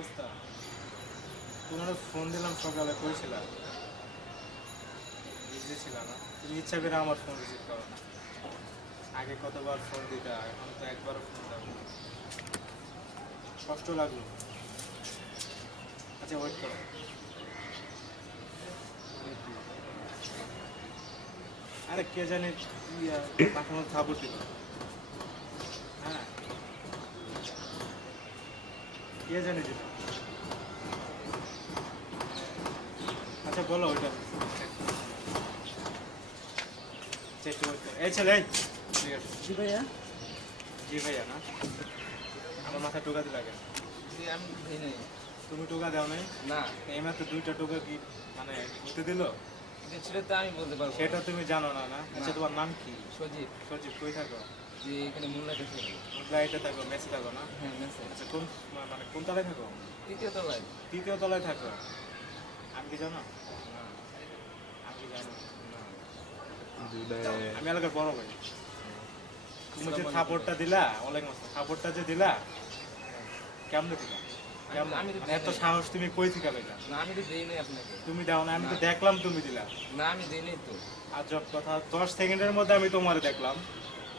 অবস্থা? তোমার ফোন দিলাম সকালে, কইছিল বিজি ছিল না? তুমি ইচ্ছা করে আমার ফোন রিসিভ করো না। আগে কতবার ফোন দিতা, এখন তো একবারও ফোন দাও না। কষ্ট লাগলো। আচ্ছা ওয়েট করো। আরে কে জানে পাখানো থাপড় দিল। হ্যাঁ, কে জানে দিল। আচ্ছা বলো ওইটা। একটু ওয়েট করো। এই ছেলে, ঠিক আছে। জি ভাইয়া। জি ভাইয়া না, আমার মাথায় টোকা দিলা কেন? জি আমি দিই নাই। তুমি টোকা দাও নাই? না এই মাত্র 2টা টোকা কি মানে হতে দিল? সেটা তো আমি বলতে পারবো সেটা না। তুমি জানো না না? আচ্ছা না। তোমার নাম কি? সজীব। সজীব, কই থাকো? যে এখানে মূল্যাটা থাকি। ফ্লাইটে থাকো, মেসে থাকো না? হ্যাঁ মেসেজ। আচ্ছা কোন মানে কোন তলায় থাকো? তৃতীয় তলায়। 3য় তলায় থাকো। আমি কি জানো? না আমি কি জানো? না। আমি এলাকার বড় ভাই। তুমি যে আসসালামু আলাইকুম থাপড়টা ভাই। দিলা, ওয়ালাইকুম আসসালাম, থাপড়টা যে দিলা কেমনে দিলা? কেমন আমি তো মানে দিই এত নাই। সাহস তুমি কই থেকে পেলা? না আমি তো দিই নাই আপনাকে। তুমি দাও না, আমি তো না। দেখলাম তুমি দিলা। না আমি দিই নাই তো। আজব কথা, 10 সেকেন্ডের মধ্যে আমি তোমারে দেখলাম।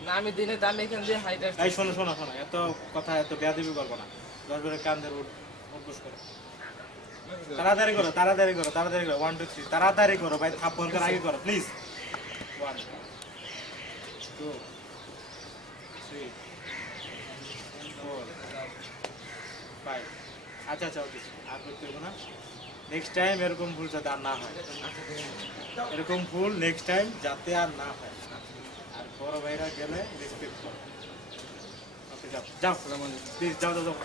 না আমি দিই নাই তো, আমি এখান দিয়ে হাইট আসছি। এই শোনো শোনো শোনো, এত কথা এত বেয়াদবি করবো না। 10 করে কান্দের উঠবস করো। তাড়াতাড়ি করো, তাড়াতাড়ি করো, তাড়াতাড়ি করো। 1 2 3 তাড়াতাড়ি করো ভাই, থাপ্পড় করে আগে করো প্লিজ। 1 2 3 4 5। আচ্ছা আচ্ছা ওকে, আর করতে হবে না। নেক্সট টাইম এরকম ভুল যাতে আর না হয়। এরকম ভুল নেক্সট টাইম যাতে আর না হয়। আর বড় ভাইরা গেলে রেসপেক্ট করো। ওকে যাও যাও, আসসালামু আলাইকুম। প্লিজ যাও যাও যাও।